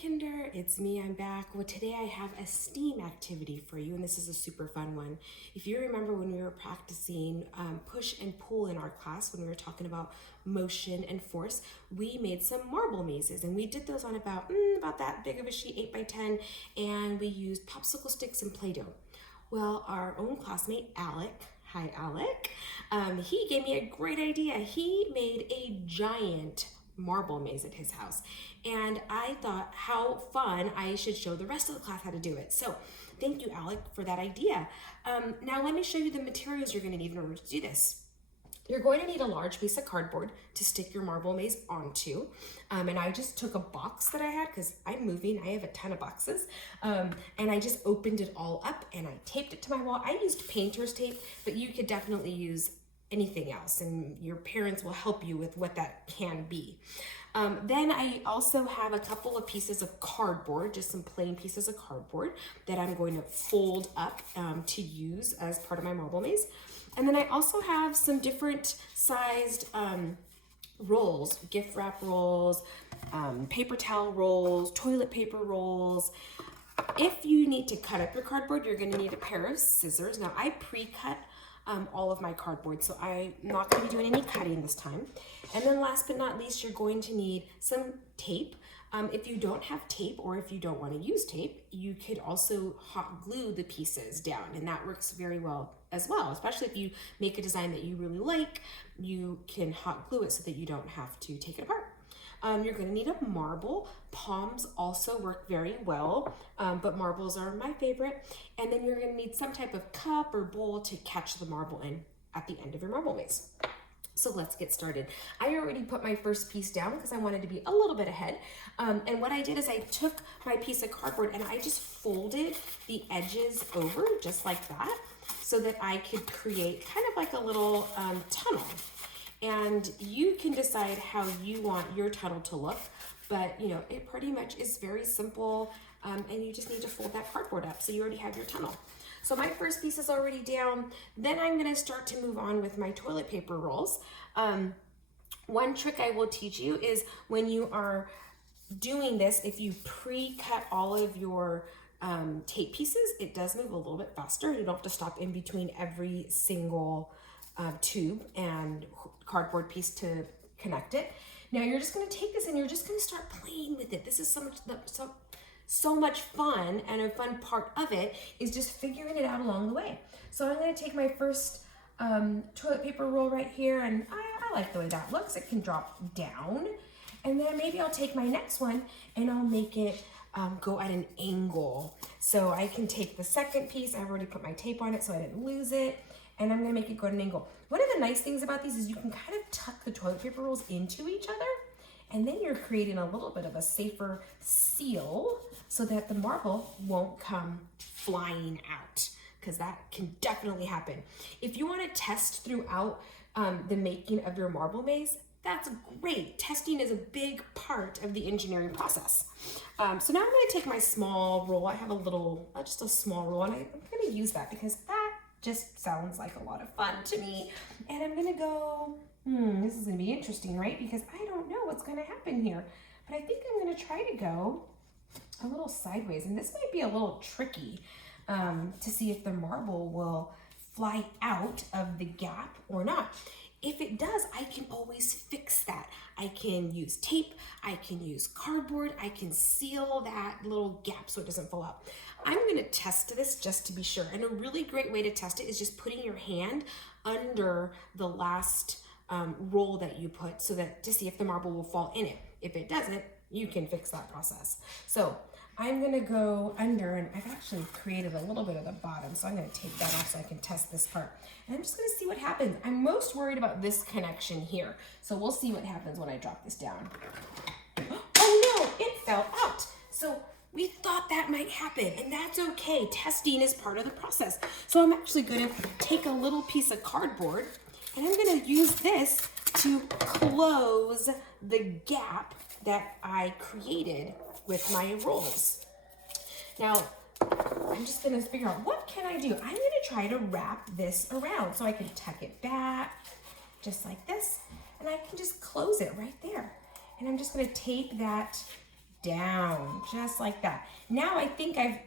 Kinder, it's me, I'm back. Well, today I have a STEAM activity for you, and this is a super fun one. If you remember when we were practicing push and pull in our class, when we were talking about motion and force, we made some marble mazes, and we did those on about that big of a sheet, 8 by 10, and we used popsicle sticks and Play-Doh. Well, our own classmate, Alec, hi Alec, he gave me a great idea. He made a giant marble maze at his house, and I thought how fun, I should show the rest of the class how to do it. So thank you, Alec, for that idea. Now let me show you the materials you're going to need in order to do this. You're going to need a large piece of cardboard to stick your marble maze onto. And I just took a box that I had because I'm moving. I have a ton of boxes. And I just opened it all up and I taped it to my wall. I used painter's tape, but you could definitely use anything else, and your parents will help you with what that can be. Then I also have a couple of pieces of cardboard, just some plain pieces of cardboard that I'm going to fold up to use as part of my marble maze. And then I also have some different sized rolls, gift wrap rolls, paper towel rolls, toilet paper rolls. If you need to cut up your cardboard, you're gonna need a pair of scissors. Now I pre-cut all of my cardboard, so I'm not going to be doing any cutting this time. And then last but not least, you're going to need some tape. If you don't have tape, or if you don't want to use tape, you could also hot glue the pieces down, and that works very well as well, especially if you make a design that you really like. You can hot glue it so that you don't have to take it apart. You're going to need a marble. Palms also work very well, but marbles are my favorite. And then you're going to need some type of cup or bowl to catch the marble in at the end of your marble maze. So let's get started. I already put my first piece down because I wanted to be a little bit ahead. And what I did is I took my piece of cardboard and I just folded the edges over just like that so that I could create kind of like a little tunnel. And you can decide how you want your tunnel to look, but you know, it pretty much is very simple, and you just need to fold that cardboard up so you already have your tunnel. So my first piece is already down. Then I'm gonna start to move on with my toilet paper rolls. One trick I will teach you is when you are doing this, if you pre-cut all of your tape pieces, it does move a little bit faster. You don't have to stop in between every single tube and cardboard piece to connect it. Now you're just going to take this and you're just going to start playing with it. This is so much fun, and a fun part of it is just figuring it out along the way. So I'm going to take my first toilet paper roll right here, and I like the way that looks. It can drop down, and then maybe I'll take my next one and I'll make it go at an angle. So I can take the second piece. I've already put my tape on it so I didn't lose it. And I'm gonna make it go at an angle. One of the nice things about these is you can kind of tuck the toilet paper rolls into each other, and then you're creating a little bit of a safer seal so that the marble won't come flying out, because that can definitely happen. If you wanna test throughout the making of your marble maze, that's great. Testing is a big part of the engineering process. So now I'm gonna take my small roll. I have a little, just a small roll, and I'm gonna use that because that just sounds like a lot of fun to me. And I'm gonna go, this is gonna be interesting, right? Because I don't know what's gonna happen here. But I think I'm gonna try to go a little sideways. And this might be a little tricky to see if the marble will fly out of the gap or not. If it does, I can always fix that. I can use tape, I can use cardboard, I can seal that little gap so it doesn't fall out. I'm gonna test this just to be sure. And a really great way to test it is just putting your hand under the last roll that you put so that to see if the marble will fall in it. If it doesn't, you can fix that process. So I'm gonna go under, and I've actually created a little bit of the bottom, so I'm gonna take that off so I can test this part. And I'm just gonna see what happens. I'm most worried about this connection here. So we'll see what happens when I drop this down. Oh no, it fell out. So we thought that might happen, and that's okay. Testing is part of the process. So I'm actually gonna take a little piece of cardboard, and I'm gonna use this to close the gap that I created with my rolls. Now, I'm just gonna figure out what can I do. I'm gonna try to wrap this around so I can tuck it back, just like this, and I can just close it right there. And I'm just gonna tape that down, just like that. Now I think I've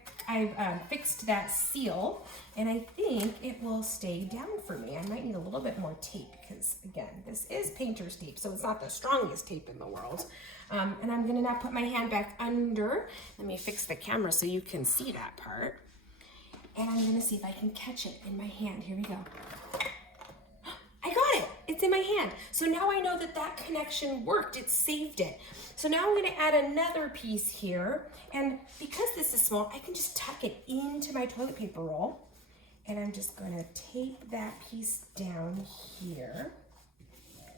fixed that seal, and I think it will stay down for me. I might need a little bit more tape because, again, this is painter's tape, so it's not the strongest tape in the world. And I'm gonna now put my hand back under. Let me fix the camera so you can see that part. And I'm gonna see if I can catch it in my hand. Here we go. I got it, it's in my hand. So now I know that that connection worked, it saved it. So now I'm gonna add another piece here. And because this is small, I can just tuck it into my toilet paper roll. And I'm just gonna tape that piece down here.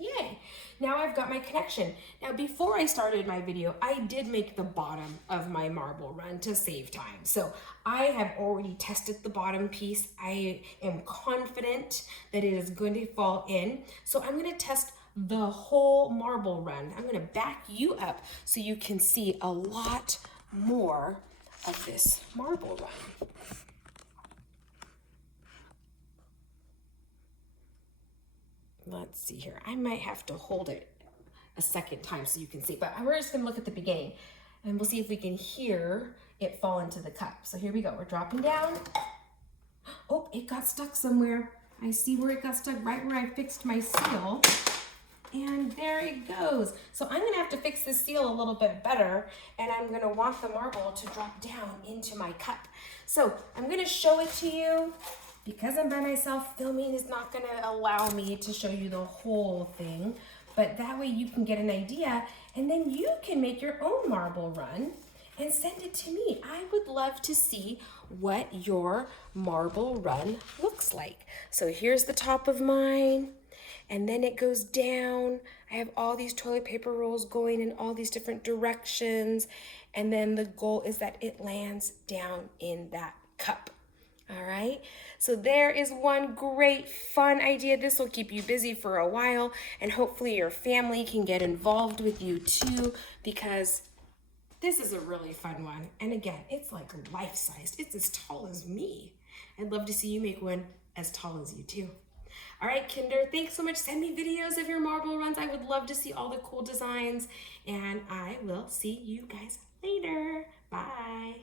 Yay, now I've got my connection. Now before I started my video, I did make the bottom of my marble run to save time. So I have already tested the bottom piece. I am confident that it is going to fall in. So I'm gonna test the whole marble run. I'm gonna back you up so you can see a lot more of this marble run. Let's see here. I might have to hold it a second time so you can see, but we're just gonna look at the beginning and we'll see if we can hear it fall into the cup. So here we go, we're dropping down. Oh, it got stuck somewhere. I see where it got stuck, right where I fixed my seal. And there it goes. So I'm gonna have to fix this seal a little bit better, and I'm gonna want the marble to drop down into my cup. So I'm gonna show it to you. Because I'm by myself, filming is not gonna allow me to show you the whole thing, but that way you can get an idea, and then you can make your own marble run and send it to me. I would love to see what your marble run looks like. So here's the top of mine, and then it goes down. I have all these toilet paper rolls going in all these different directions, and then the goal is that it lands down in that cup. All right, so there is one great fun idea. This will keep you busy for a while, and hopefully your family can get involved with you too, because this is a really fun one. And again, it's like life-sized. It's as tall as me. I'd love to see you make one as tall as you too. All right, Kinder, thanks so much. Send me videos of your marble runs. I would love to see all the cool designs, and I will see you guys later. Bye.